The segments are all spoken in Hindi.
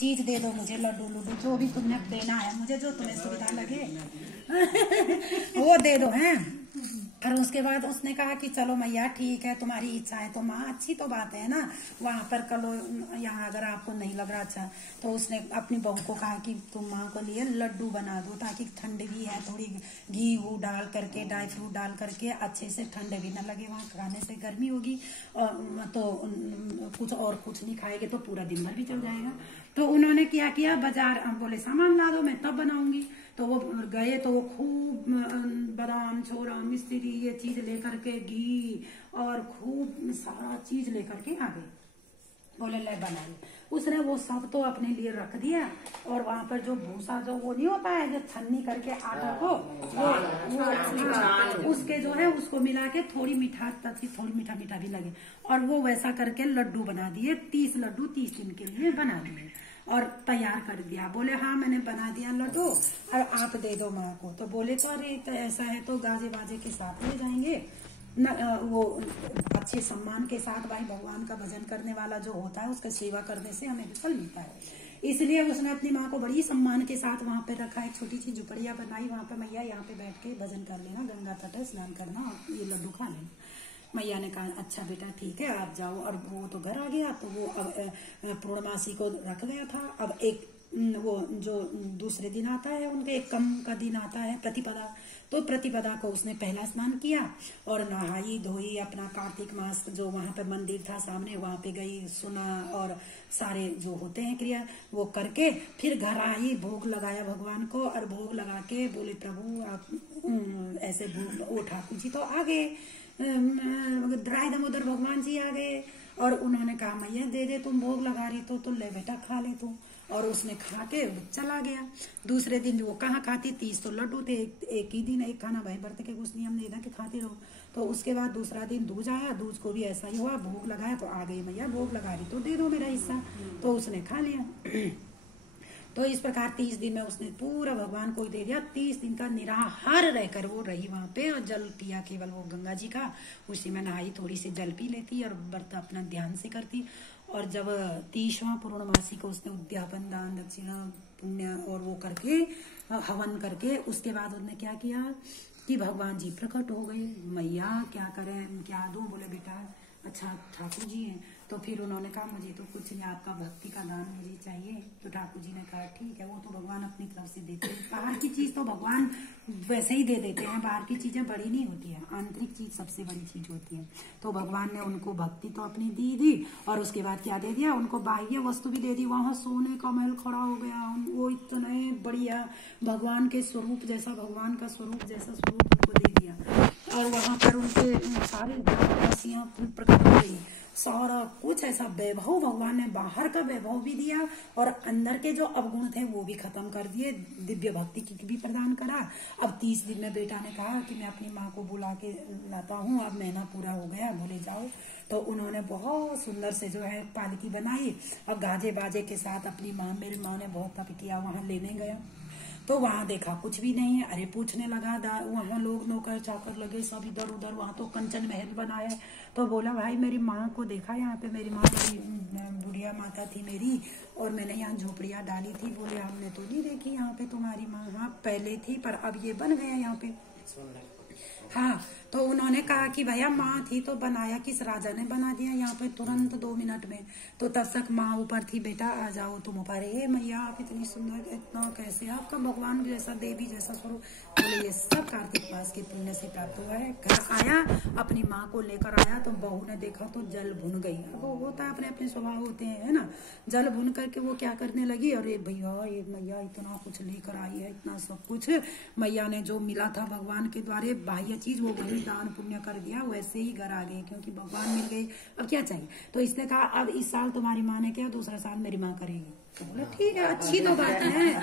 चीज दे दो मुझे, लड्डू लड्डू जो भी तुमने देना है मुझे, जो तुम्हें सुविधा लगे वो दे दो हैं। और उसके बाद उसने कहा कि चलो मैया ठीक है, तुम्हारी इच्छा है तो माँ अच्छी तो बात है ना, वहां पर कलो यहाँ अगर आपको नहीं लग रहा अच्छा तो उसने अपनी बहू को कहा कि तुम माँ को लिए लड्डू बना दो, ताकि ठंड भी है, थोड़ी घी वो डाल करके ड्राई फ्रूट डाल करके अच्छे से ठंड भी ना लगे, वहाँ खाने से गर्मी होगी और तो कुछ और कुछ नहीं खाएंगे तो पूरा दिन भर भी चल जाएगा। तो उन्होंने क्या किया, बाजार बोले सामान ला दो मैं तब बनाऊंगी। तो वो गए तो वो खूब बादाम छोरा मिस्त्री ये चीज लेकर के, घी और खूब सारा चीज लेकर के आ गए, बोले ले बनाइए। उसने वो सब तो अपने लिए रख दिया और वहां पर जो भूसा जो वो नहीं होता है जो छन्नी करके आटा को वो उसके जो है उसको मिला के थोड़ी मीठा थोड़ी मीठा मीठा भी लगे और वो वैसा करके लड्डू बना दिए। 30 लड्डू 30 दिन के लिए बना दिए और तैयार कर दिया। बोले हाँ मैंने बना दिया लड्डू, अब आप दे दो माँ को। तो बोले तो अरे तो ऐसा है तो गाजे बाजे के साथ ले जाएंगे न, वो अच्छे सम्मान के साथ, भाई भगवान का भजन करने वाला जो होता है उसका सेवा करने से हमें फल मिलता है। इसलिए उसने अपनी माँ को बड़ी सम्मान के साथ वहां पे रखा, एक छोटी सी झुपड़िया बनाई, वहां पे मैया यहाँ पे बैठ के भजन कर लेना, गंगा तट है स्नान करना, ये लड्डू खा लेना। मैया ने कहा अच्छा बेटा ठीक है आप जाओ। और वो तो घर आ गया, तो वो अब पूर्णमासी को रख गया था। अब एक वो जो दूसरे दिन आता है उनके एक कम का दिन आता है प्रतिपदा, तो प्रतिपदा को उसने पहला स्नान किया और नहाई धोई, अपना कार्तिक मास जो वहां पे मंदिर था सामने वहां पे गई, सुना और सारे जो होते हैं क्रिया वो करके फिर घर आई, भोग लगाया भगवान को और भोग लगा के बोले प्रभु आप ऐसे भोग, वो ठाकुर जी तो आ गए, ड्राई दामोदर भगवान जी आ गए और उन्होंने कहा मैया दे दे तुम भोग लगा रही तो ले बेटा खा ले तू। और उसने खा के चला गया। दूसरे दिन वो कहाँ खाती, 30 तो लड्डू थे, एक ही दिन एक खाना, भाई व्रत के कुछ नियम नहीं था कि खाते रहो। तो उसके बाद दूसरा दिन दूज आया, दूज को भी ऐसा ही हुआ, भोग लगाया तो आ गई मैया भोग लगा रही तो दे दो मेरा हिस्सा, तो उसने खा लिया। तो इस प्रकार 30 दिन में उसने पूरा भगवान को दे दिया। 30 दिन का निराहार रहकर वो रही वहां पे और जल पिया केवल वो गंगा जी का, उसी में नहाई, थोड़ी सी जल पी लेती और व्रत अपना ध्यान से करती। और जब 30वां पूर्णमासी को उसने उद्यापन दान दक्षिणा पुण्य और वो करके हवन करके उसके बाद उसने क्या किया कि भगवान जी प्रकट हो गए। मैया क्या करें क्या दूं, बोले बेटा अच्छा ठाकुर जी हैं। तो फिर उन्होंने कहा मुझे तो कुछ नहीं, आपका भक्ति का दान मुझे चाहिए। तो ठाकुर जी ने कहा ठीक है, वो तो भगवान अपनी तरफ से देते हैं, बाहर की चीज तो भगवान वैसे ही दे देते हैं, बाहर की चीजें बड़ी नहीं होती है, आंतरिक चीज सबसे बड़ी चीज होती है। तो भगवान ने उनको भक्ति तो अपनी दी और उसके बाद क्या दे दिया, उनको बाह्य वस्तु भी दे दी। वहां सोने का महल खड़ा हो गया, वो इतने बढ़िया भगवान के स्वरूप जैसा, भगवान का स्वरूप जैसा स्वरूप उनको दे दिया। और वहां पर उनके सारे राशियां प्रकट हो गई, सारा कुछ ऐसा वैभव भगवान ने, बाहर का वैभव भी दिया और अंदर के जो अवगुण थे वो भी खत्म कर दिए, दिव्य भक्ति की भी प्रदान करा। अब 30 दिन में बेटा ने कहा कि मैं अपनी माँ को बुला के लाता हूँ, अब महीना पूरा हो गया, बोले जाओ। तो उन्होंने बहुत सुंदर से जो है पालकी बनाई और गाजे बाजे के साथ अपनी माँ, मेरी माँ ने बहुत तप किया, वहां लेने गया तो वहां देखा कुछ भी नहीं है। अरे पूछने लगा, वहां लोग नौकर चाकर लगे सब इधर उधर, वहां तो कंचन महल बना है। तो बोला भाई मेरी माँ को देखा यहाँ पे, मेरी माँ बुढ़िया माता थी मेरी और मैंने यहाँ झोपड़ियाँ डाली थी। बोले हमने तो नहीं देखी यहाँ पे तुम्हारी माँ, हाँ पहले थी पर अब ये बन गया यहाँ पे। हाँ तो उन्होंने कहा कि भैया माँ थी तो बनाया किस राजा ने बना दिया यहाँ पे तुरंत 2 मिनट में। तो तब तक माँ ऊपर थी, बेटा आ जाओ तुम ऊपर। हे मैया आप इतनी सुंदर, इतना कैसे आपका भगवान जैसा देवी जैसा स्वरूप। बोले ये सब कार्तिक मास के पुण्य से प्राप्त हुआ है। घर आया अपनी माँ को लेकर आया तो बहू ने देखा तो जल भुन गई। अब वो होता है अपने अपने स्वभाव होते हैं है ना, जल भुन करके वो क्या करने लगी, अरे भैया ये मैया इतना कुछ लेकर आई है, इतना सब कुछ मैया ने जो मिला था भगवान के द्वारे बाह्य चीज वो वही दान पुण्य कर दिया, वैसे ही घर आ गए क्योंकि भगवान मिल गए, अब क्या चाहिए। तो इसने कहा अब इस साल तुम्हारी माँ ने किया, दूसरा साल मेरी माँ करेगी। तो बोला ठीक है, अच्छी तो बात है,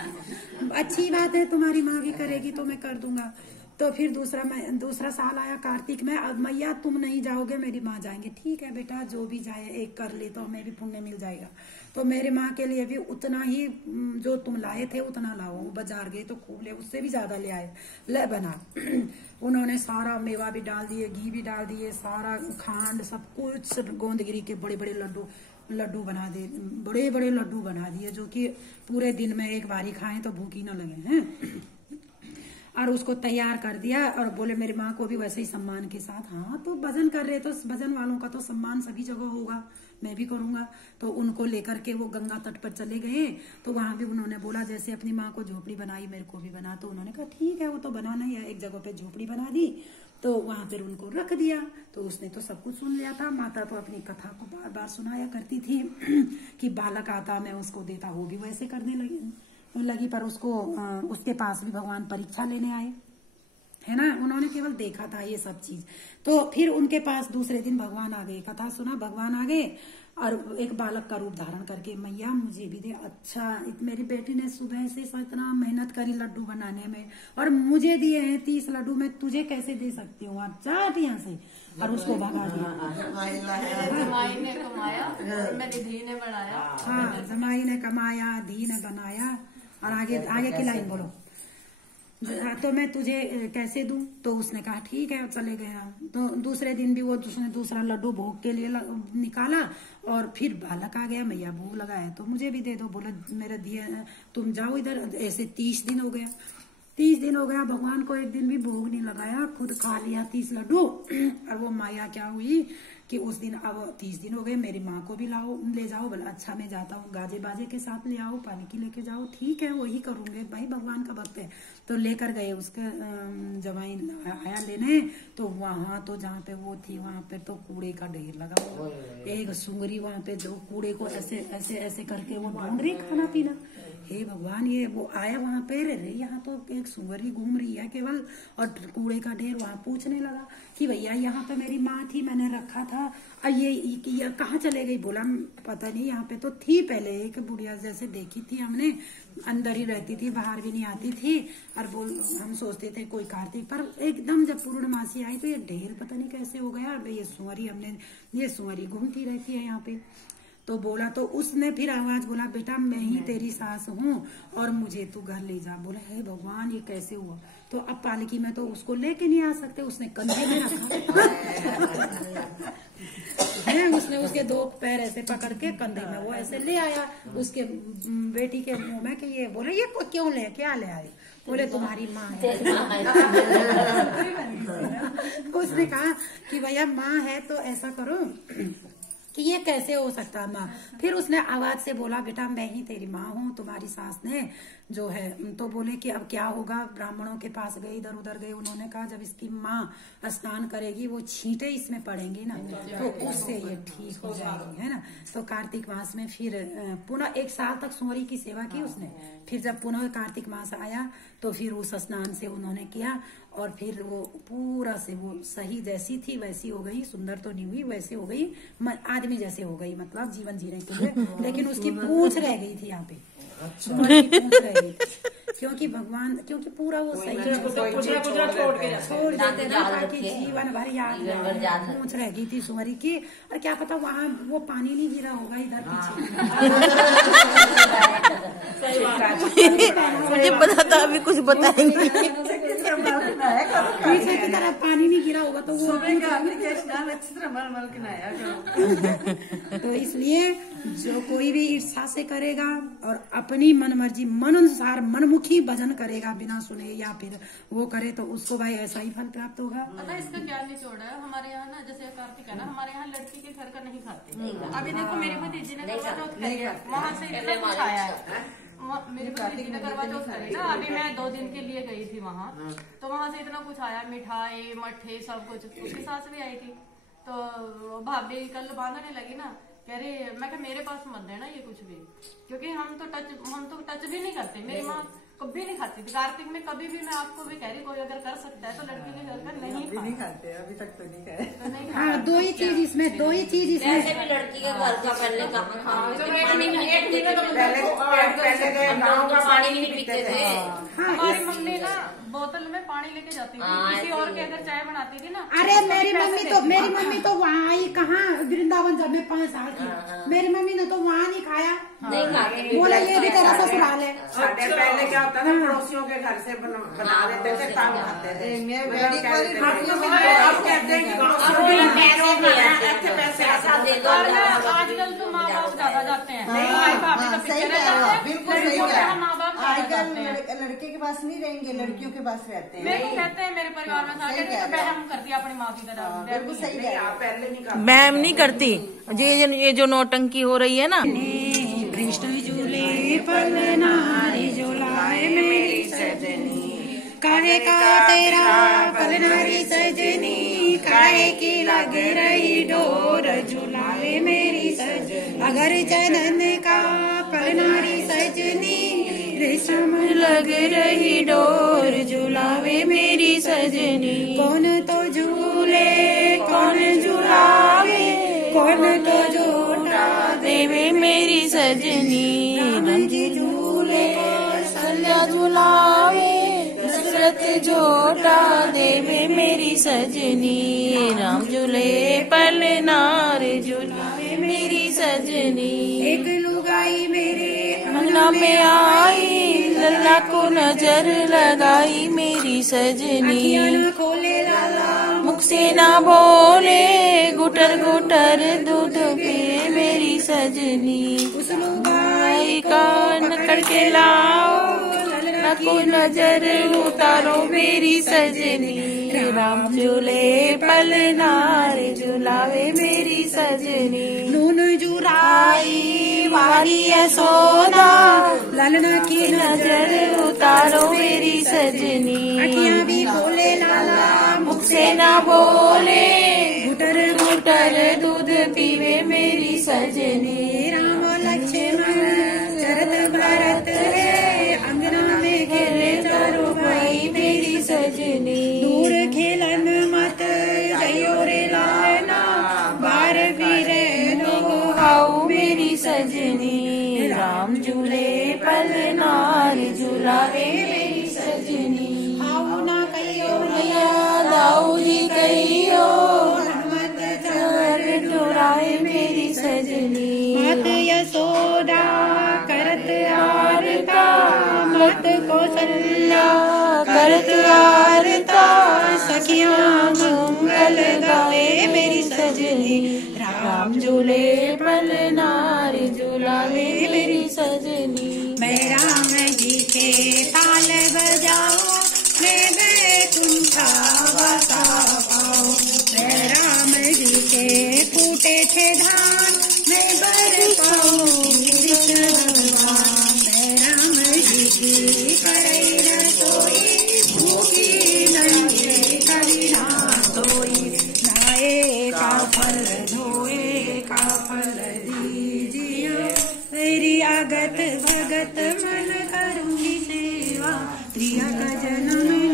अच्छी बात है, तुम्हारी माँ भी करेगी तो मैं कर दूंगा। तो फिर दूसरा साल आया कार्तिक में, अब मैया तुम नहीं जाओगे मेरी माँ जाएंगे। ठीक है बेटा जो भी जाए एक कर ले तो हमें भी पुण्य मिल जाएगा। तो मेरी माँ के लिए भी उतना ही जो तुम लाए थे उतना लाओ, बाजार गए तो खूब ले, उससे भी ज्यादा ले आए, ले बना। उन्होंने सारा मेवा भी डाल दिए, घी भी डाल दिए, सारा खांड सब कुछ, गोंदगिरी के बड़े बड़े लड्डू लड्डू बना दे, बड़े बड़े लड्डू बना दिए जो कि पूरे दिन में एक बारी खाएं तो भूख ही ना लगे हैं। और उसको तैयार कर दिया और बोले मेरी माँ को भी वैसे ही सम्मान के साथ, हाँ तो भजन कर रहे तो भजन वालों का तो सम्मान सभी जगह होगा, मैं भी करूंगा। तो उनको लेकर के वो गंगा तट पर चले गए। तो वहां भी उन्होंने बोला जैसे अपनी माँ को झोपड़ी बनाई मेरे को भी बना। तो उन्होंने कहा ठीक है वो तो बनाना ही है। एक जगह पे झोपड़ी बना दी तो वहां पर उनको रख दिया। तो उसने तो सब कुछ सुन लिया था। माता तो अपनी कथा को बार बार सुनाया करती थी कि बालक आता मैं उसको देता, वो भी वैसे करने लगी। पर उसको उसके पास भी भगवान परीक्षा लेने आए, है ना। उन्होंने केवल देखा था ये सब चीज। तो फिर उनके पास दूसरे दिन भगवान आ गए, कथा सुना, भगवान आ गए और एक बालक का रूप धारण करके, मैया मुझे भी दे। अच्छा मेरी बेटी ने सुबह से इतना मेहनत करी लड्डू बनाने में और मुझे दिए हैं 30 लड्डू, मैं तुझे कैसे दे सकती हूँ, आप चाट यहाँ से। और उसको भगा दिया। जमाई ने कमाया और मेरी धी ने बनाया। हाँ जमाई ने कमाया, धी ने बनाया। और आगे आगे की लाइन बोलो। तो मैं तुझे कैसे दूं? तो उसने कहा ठीक है, चले गया। तो दूसरे दिन भी वो उसने दूसरा लड्डू भोग के लिए निकाला और फिर बालक आ गया, मैया भोग लगाया तो मुझे भी दे दो। बोला मेरा दिया, तुम जाओ इधर। ऐसे 30 दिन हो गया, 30 दिन हो गया, भगवान को एक दिन भी भोग नहीं लगाया, खुद खा लिया 30 लड्डू। और वो माया क्या हुई कि उस दिन, अब 30 दिन हो गए, मेरी माँ को भी लाओ, ले जाओ। बोला अच्छा मैं जाता हूँ, गाजे बाजे के साथ ले आओ, पानी की लेके जाओ। ठीक है वही करूंगे, भाई भगवान का भक्त है। तो लेकर गए, उसके जवाई आया लेने। तो वहां तो जहाँ पे वो थी वहां पे तो कूड़े का ढेर लगा हुआ। एक सुंगरी वहां पे जो कूड़े को ऐसे ऐसे ऐसे करके वो ढूंढ रही खाना पीना। हे भगवान, ये वो आया वहां पे, रे यहाँ तो एक सुंगरी घूम रही है केवल, और कूड़े का ढेर। वहां पूछने लगा कि भैया यहाँ पे मेरी माँ थी, मैंने रखा था, और ये कहाँ चले गई? बोला पता नहीं, यहाँ पे तो थी पहले एक बुढ़िया जैसे देखी थी हमने, अंदर ही रहती थी, बाहर भी नहीं आती थी। और हम सोचते थे कोई कार्तिक, पर एकदम जब पूर्णमासी आई तो ये ढेर पता नहीं कैसे हो गया। ये सुंगरी घूमती रहती है यहाँ पे। तो बोला, तो उसने फिर आवाज बोला बेटा मैं ही तेरी सास हूँ और मुझे तू घर ले जा। बोला हे भगवान ये कैसे हुआ? तो अब पालकी में तो उसको लेके नहीं आ सकते, उसने कंधे में रखा है। उसने उसके 2 पैर ऐसे पकड़ के कंधे में वो ऐसे ले आया उसके बेटी के मुंह में कि ये। बोले ये क्यों ले, क्या ले आए? बोले तुम्हारी माँ है। उसने कहा कि भैया माँ है तो ऐसा करो कि ये कैसे हो सकता है माँ? फिर उसने आवाज से बोला बेटा मैं ही तेरी माँ हूँ, तुम्हारी सास ने जो है। तो बोले कि अब क्या होगा? ब्राह्मणों के पास गए, इधर उधर गए। उन्होंने कहा जब इसकी माँ स्नान करेगी वो छींटे इसमें पड़ेंगी ना, तो उससे ये ठीक हो जाएगी, है ना। तो कार्तिक मास में फिर पुनः 1 साल तक सुंगरी की सेवा की उसने। फिर जब पुनः कार्तिक मास आया तो फिर उस स्नान से उन्होंने किया और फिर वो पूरा से वो सही जैसी थी वैसी हो गई। सुंदर तो नहीं हुई, वैसे हो गई, आदमी जैसे हो गई, मतलब जीवन जीने के लिए। लेकिन उसकी पूंछ रह गई थी यहाँ पे, पूंछ रह गई थी। क्योंकि भगवान, क्योंकि पूरा वो सही छोड़ देते ना ताकि जीवन भर याद रहे। पूंछ रह गई थी सुंगरी की। और क्या पता वहाँ वो पानी नहीं गिरा होगा इधर पीछे। मुझे पता था अभी कुछ बताएंगे। पीछे की तरफ पानी नहीं गिरा होगा तो वो तो इसलिए जो कोई भी ईर्ष्या से करेगा और अपनी मन मर्जी मन अनुसार मनमुखी भजन करेगा बिना सुने या फिर वो करे तो उसको भाई ऐसा ही फल प्राप्त होगा। पता इसका क्या निचोड़ है? हमारे यहाँ ना जैसे कार्तिक है ना, हमारे यहाँ लड़की के घर का नहीं खाते। अभी देखो मेरी भतीजी ने करवा चौथ करी, वहाँ से इतना कुछ आया है। मेरी भतीजी ने करवा चौथ करी ना, अभी मैं 2 दिन के लिए गई थी वहाँ, तो वहाँ से इतना कुछ आया, मिठाई मट्ठे सब कुछ। उसकी सास भी आई थी तो भाभी कल बांधने लगी ना, कह रही मैं क्या मेरे पास मत देना ये कुछ भी, क्योंकि हम तो टच भी नहीं करते। मेरी माँ कभी नहीं खाती थी। कार्तिक में कभी भी, मैं आपको भी कह रही, कोई अगर कर सकता है तो लड़की के घर का नहीं खाते, अभी तक तो नहीं खाए। तो नहीं हाँ, 2 ही चीज इसमें, 2 ही चीज इसमें। वैसे भी लड़की के घर का पहले कहाँ हमारी मम्मी ना बोतल में पानी लेके जाती थी, किसी और के अगर चाय बनाती थी ना। अरे मेरी मम्मी तो वहाँ ही कहाँ वृंदावन, जब मैं 5 साल की, मेरी मम्मी ने तो वहाँ नहीं खाया, बोला ये भी तेरा ससुराल है। पहले क्या होता था, पड़ोसियों के घर से बना देते थे, काम खाते थे। आजकल तो माँ बाप ज्यादा जाते हैं, बिल्कुल सही है। माँ बाप लड़के के पास नहीं रहेंगे, लड़कियों के पास रहते हैं। मेरे को कहते हैं मेरे परिवार में हम करती है अपनी माँ की तरह। बिल्कुल सही है, पहले नहीं मैम नहीं करती। ये जो नौटंकी हो रही है ना। कृष्ण झूले पल नारी झूलाए मेरी सजनी, काहे का तेरा पल नारी सजनी, काहे की लग रही डोर झूलाए मेरी सजनी। अगर जनन का पल नारी सजनी, रेशम लग रही डोर झूलावे मेरी सजनी। कौन तो झूले कौन झूलावे, कौन तो झूला देवे मेरी सजनी। राम जी झूले सल्या झूलावे, दशरथ झोटा देवे मेरी सजनी। राम झूले पल नार झूलावे मेरी सजनी। एक लुगाई मेरे अंगना में आई, लल्ला को नजर लगाई मेरी सजनी। खोले लाला मुख से ना बोले, गुटर गुटर दूध पे मेरी सजनी। उस लुगाई का नकड़ के लाओ, लल्ला को नजर उतारो मेरी सजनी। राम झूले पल नार झूलावे मेरी सजनी। नून जुराई वाली यशोदा, ललना की नजर उतारो मेरी सजनी। अखियां भी खोले लाला मुख से ना बोले, गुटर गुटर दूध पीवे मेरी सजनी। राम लक्ष्मण चरत भरत है, अंगना में खेले चारों भाई मेरी सजनी। दूर खेलन मत जयो रे लाना, बार फिरे लोगो आओ मेरी सजनी। राम झूले पल नार झूलावे मेरी सजनी। आओ ना कहियो भैया दाऊ जी कहियो, हनुमत चवर डोराए मेरी सजनी। मत यशोदा करत आरता, मत कौशल्या करत आरता, सखियां मंगल गाए मेरी सजनी। राम झूले पल नार झूलावे मेरी सजनी। मैं राम जी के ताल बजाओ, मैं बैकुंठ वासा पाओ। मैं राम जी के फूटे थे धान, मैं बर पाऊं कृष्ण भगवान। मैं राम जी की करई रसोई, भूखी नंगे कभी ना सोई। नाए का फल धोए का फल दीजिए, मेरी आगत भगत मन करूंगी सेवा। प्रिया का जन्म नहीं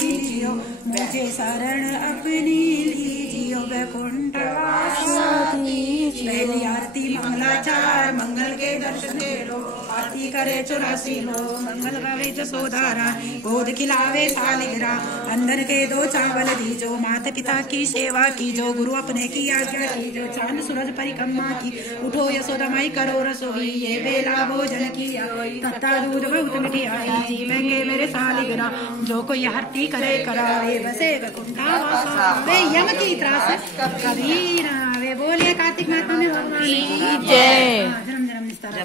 लीजियो, मुझे शरण अपनी लीजियो। वैकुंठ वासा दीजियो। पहली आरती मंगलाचार, मंगल के दर्शन दे लो। आरती करे 84 लोग, मंगल गावे जसोधारा। गोद खिलावे सालिग्रा, अंदर के 2 चावल दीजो। माता पिता की सेवा कीजो, गुरु अपने की आज्ञा कीजो। चांद सूरज परिक्रमा की, उठो यशोदा माई करो रसोई। ये बेला भोजन की तत्ता दूध बहुत मिठी आई, जीवेंगे मेरे सालिग्रा। जो कोई आरती करे करावे, बसे वैकुंठा वासा। वे यम की त्रास कबीर आवे। बोलिए कार्तिक माता में भगवान की जय। जन्म जन्म निस्तारा।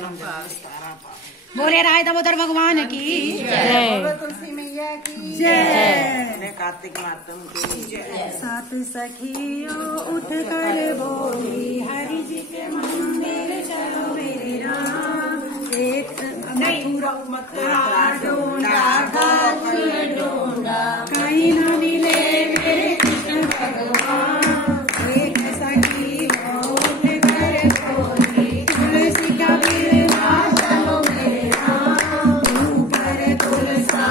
बोले राय दामोदर भगवान की जय। तुलसी मैया की जय। कार्तिक माता की जय। 7 सखियों उठ कर बोली, हरि जी के मंदिर चलो मेरे राम। एक मथुरा डोंडा कहीं न मिले मेरे कृष्ण भगवान। एक सखी उठ कर बोली, तुलसी का बिरहा चलो मेरे राम। ऊपर तुलसा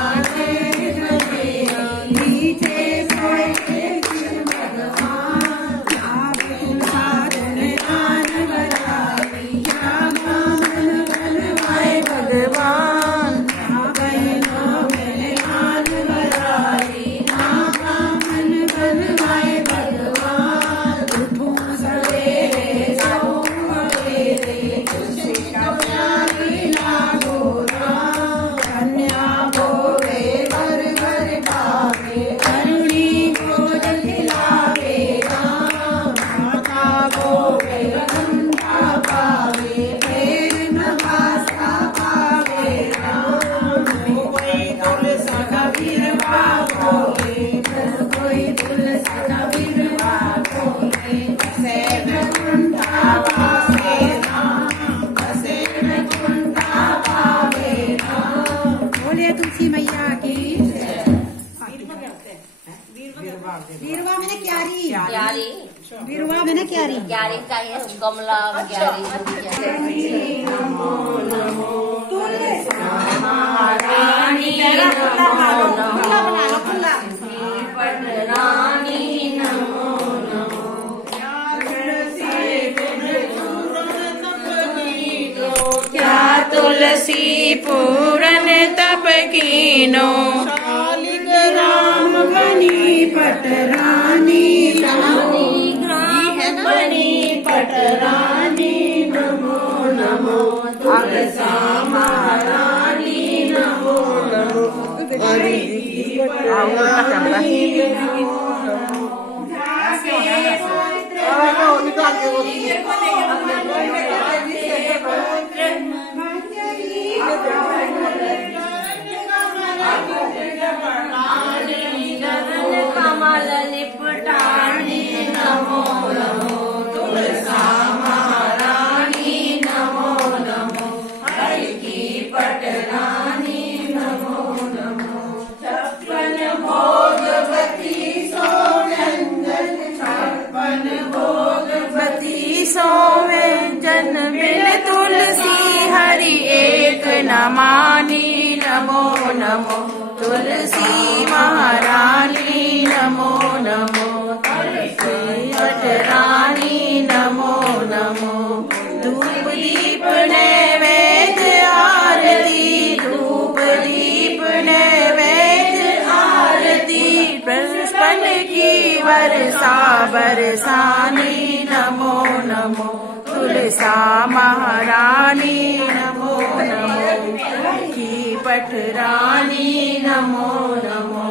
नीचे सोए कृष्ण भगवान। आप तुलसा जन बजाई, या मन बनवाए भगवान। बहनों बहन में ना क्यारी। क्यारी का ये कमला क्यारी तुलसी पूरन तप कीनो राम बनी पटरानी बनी पटरानी नमो नमो तुलसा महारानी नमो नमो। कमल लिपटानी नमो नमो तुलसा महारानी नमो नमो हरि की पटरानी नमो नमो छप्पन भोगवती सो व्यंजन बिन तुलसी हरि एक न मानी नमो नमो तुलसी महारानी नमो नमो पटरानी नमो नमो धूप दीप नैवेद्य आरती धूप दीप नैवेद्य आरती पुष्पन की वर्षा बरसानी नमो नमो तुलसा महारानी नमो नमो की पटरानी नमो नमो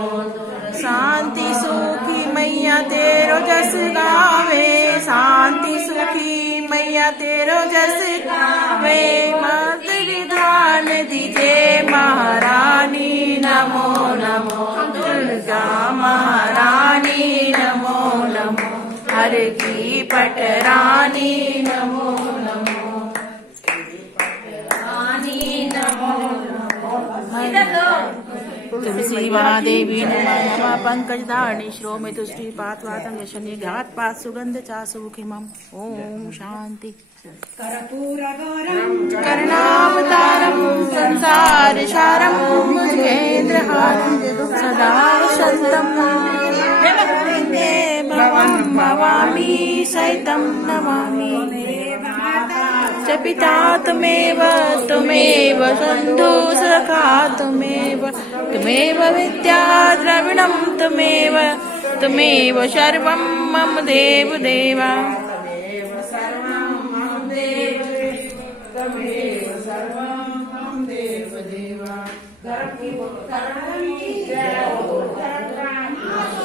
शांति सुखी मैया तेरो जस गावे शांति सुखी मैया तेरो जस गावे मत विधान दीजे महारानी नमो नमो दुर्गा महारानी नमो नमो हर की पटरानी नमो नमो पटरानी नमो तुलसी महादेवी नमः पंकज धारणी श्रोमे तुष्टि पात्वातम यशनि घात पात सुगंध चा सुखिमम ओम शांति। कर्णावतारम संसार सारम मुखेन्द्रहारम सदा वसंतम भवं भवामि सहितं नमामि च पिता त्वमेव त्वमेव बन्धु सखा त्वमेव त्वमेव विद्या द्रविणं त्वमेव त्वमेव सर्वं मम देव देव।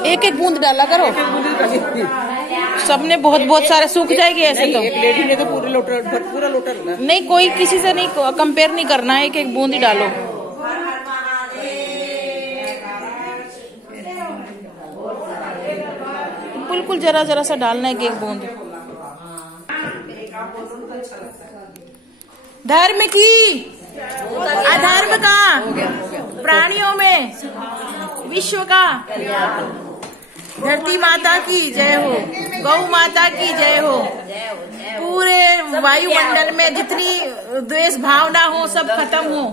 एक एक बूंद डाला करो सबने बहुत बहुत सारे सूख जाएगी ऐसे तो एक लेडी ने तो पूरा लोटा नहीं कोई किसी से नहीं कंपेयर नहीं करना है एक एक बूंद ही डालो। बिल्कुल जरा जरा सा डालना है एक एक बूंद। धर्म की अधर्म का प्राणियों में विश्व का धरती माता की जय हो गौ माता की जय हो पूरे वायुमंडल में जितनी द्वेष भावना हो सब खत्म हो।